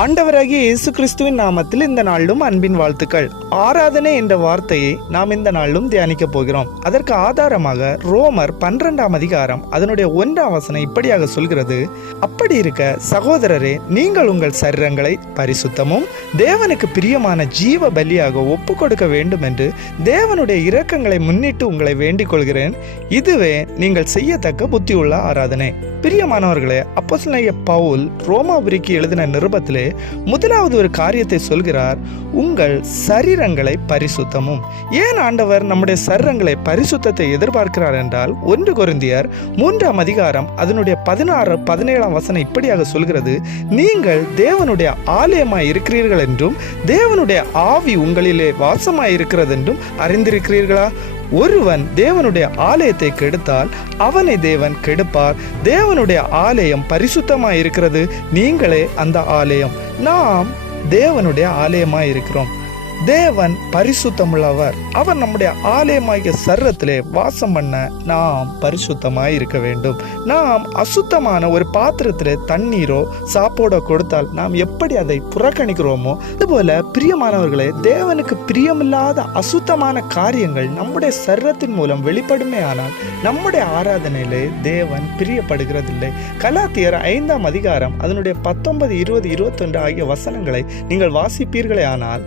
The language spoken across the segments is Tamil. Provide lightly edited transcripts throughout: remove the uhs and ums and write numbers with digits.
ஆண்டவராகிய இயேசு கிறிஸ்துவின் நாமத்தில் இந்த நாளிலும் அன்பின் வாழ்த்துக்கள். ஆராதனை என்ற வார்த்தையை நாம் இந்த நாளிலும் தியானிக்க போகிறோம். அதற்கு ஆதாரமாக ரோமர் 12ஆம் அதிகாரம் அதனுடைய 1ஆம் வசனம் இப்படியாக சொல்கிறது: அப்படி இருக்க சகோதரரே, நீங்கள் உங்கள் சரீரங்களை பரிசுத்தமும் தேவனுக்கு பிரியமான ஜீவ பலியாக ஒப்பு கொடுக்க வேண்டும் என்று தேவனுடைய இரக்கங்களை முன்னிட்டு உங்களை வேண்டிக் கொள்கிறேன். இதுவே நீங்கள் செய்யத்தக்க புத்தியுள்ள ஆராதனை. பிரியமானவர்களே, அப்போஸ்தலனாகிய பவுல் ரோமாபுரிக்கு எழுதின நிருபத்திலே முதலாவது ஒரு காரியத்தை சொல்கிறார்: உங்கள் சரீரங்களை பரிசுத்தமும். ஏன் ஆண்டவர் நம்முடைய சரீரங்களை பரிசுத்தத்தை எதிர்பார்க்கிறார் என்றால், 1 கொரிந்தியர் 3ஆம் அதிகாரம் அதனுடைய 16, 17ஆம் வசனம் இப்படியாக சொல்கிறது: நீங்கள் தேவனுடைய ஆலயமாய் இருக்கிறீர்கள் என்றும் தேவனுடைய ஆவி உங்களிலே வாசமாய் இருக்கிறது என்றும் அறிந்திருக்கிறீர்களா? ஒருவன் தேவனுடைய ஆலயத்தை கெடுத்தால் அவனை தேவன் கெடுப்பார். தேவனுடைய ஆலயம் பரிசுத்தமாய் இருக்கிறது, நீங்களே அந்த ஆலயம். நாம் தேவனுடைய ஆலயமாய் இருக்கிறோம். தேவன் பரிசுத்தமுள்ளவர். அவர் நம்முடைய ஆலயமாகிய சரீரத்திலே வாசம் பண்ண நாம் பரிசுத்தமாய் இருக்க வேண்டும். நாம் அசுத்தமான ஒரு பாத்திரத்திலே தண்ணீரோ சாப்பாடோ கொடுத்தால் நாம் எப்படி அதை புறக்கணிக்கிறோமோ, அதுபோல பிரியமானவர்களே, தேவனுக்கு பிரியமில்லாத அசுத்தமான காரியங்கள் நம்முடைய சரீரத்தின் மூலம் வெளிப்படுமே ஆனால் நம்முடைய ஆராதனையிலே தேவன் பிரியப்படுகிறதில்லை. கலாத்தியர் 5ஆம் அதிகாரம் அதனுடைய 19, 20, 21 ஆகிய வசனங்களை நீங்கள் வாசிப்பீர்களே ஆனால்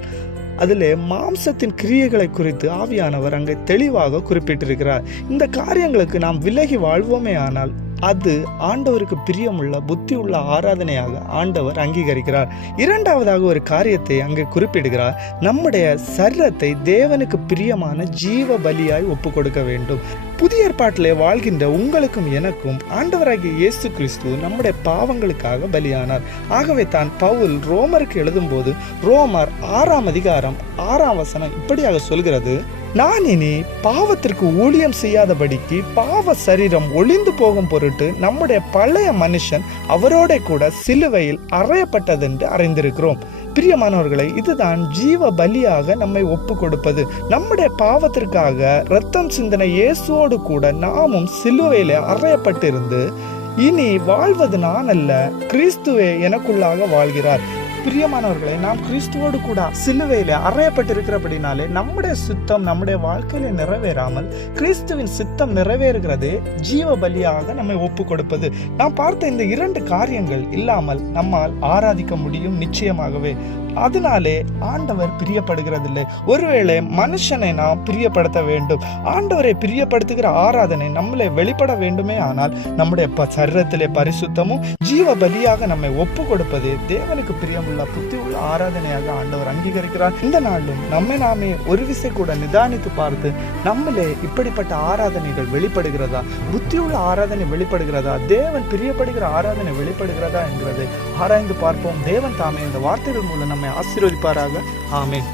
அதிலே மாம்சத்தின் கிரியைகளை குறித்து ஆவியானவர் அங்கே தெளிவாக குறிப்பிட்டிருக்கிறார். இந்த காரியங்களுக்கு நாம் விலகி வாழ்வோமே ஆனால் அது ஆண்டவருக்கு பிரியமுள்ள புத்தியுள்ள ஆராதனையாக ஆண்டவர் அங்கீகரிக்கிறார். இரண்டாவதாக ஒரு காரியத்தை அங்கே குறிப்பிடுகிறார்: நம்முடைய சரீரத்தை தேவனுக்கு பிரியமான ஜீவ பலியாய் ஒப்பு கொடுக்க வேண்டும். புதிய ஏற்பாட்டிலே வாழ்கின்ற உங்களுக்கும் எனக்கும் ஆண்டவராகிய இயேசு கிறிஸ்து நம்முடைய பாவங்களுக்காக பலியானார். ஆகவே தான் பவுல் ரோமருக்கு எழுதும்போது ரோமர் 6ஆம் அதிகாரம் 6ஆம் வசனம் இப்படியாக சொல்கிறது: நான் இனி பாவத்திற்கு ஊழியம் செய்யாதபடிக்கு பாவ சரீரம் ஒளிந்து போகும் பொருட்டு நம்முடைய பழைய மனுஷன் அவரோட கூட சிலுவையில் அறையப்பட்டதென்று அறிந்திருக்கிறோம். பிரியமானவர்களை, இதுதான் ஜீவ பலியாக நம்மை ஒப்பு கொடுப்பது. நம்முடைய பாவத்திற்காக இரத்தம் சிந்தின இயேசுவோடு கூட நாமும் சிலுவையிலே அறையப்பட்டிருந்து இனி வாழ்வது நான் அல்ல, கிறிஸ்துவே எனக்குள்ளாக வாழ்கிறார். பிரியமானவர்களை, நாம் கிறிஸ்துவோடு கூட சிலுவையிலே அறையப்பட்டிருக்கிறபடினாலே நம்முடைய சித்தம் நம்முடைய வாழ்க்கையில நிறைவேறாமல் கிறிஸ்துவின் சித்தம் நிறைவேறுகிறதே ஜீவ பலியாக நம்மை ஒப்பு கொடுப்பது. நாம் பார்த்த இந்த 2 காரியங்கள் இல்லாமல் நம்மால் ஆராதிக்க முடியும் நிச்சயமாகவே. அதனாலே ஆண்டவர் பிரியப்படுகிறதில்லை. ஒருவேளை மனுஷனை நாம் பிரியப்படுத்த வேண்டும். ஆண்டவரை பிரியப்படுத்துகிற ஆராதனை நம்மளை வெளிப்பட வேண்டுமே ஆனால் நம்முடைய சரீரத்திலே பரிசுத்தமும் ஜீவ பலியாக நம்மை ஒப்பு கொடுப்பது தேவனுக்கு பிரியமுள்ள புத்தியுள்ள ஆராதனையாக ஆண்டவர் அங்கீகரிக்கிறார். இந்த நாளும் நம்மை நாமே ஒரு விசை கூட நிதானித்து பார்த்து நம்மளே இப்படிப்பட்ட ஆராதனைகள் வெளிப்படுகிறதா, புத்தியுள்ள ஆராதனை வெளிப்படுகிறதா, தேவன் பிரியப்படுகிற ஆராதனை வெளிப்படுகிறதா என்கிறதை ஆராய்ந்து பார்ப்போம். தேவன் தாமே இந்த வார்த்தைகள் மூலம் நம்மை ஆசீர்வதிப்பாராக. ஆமென்.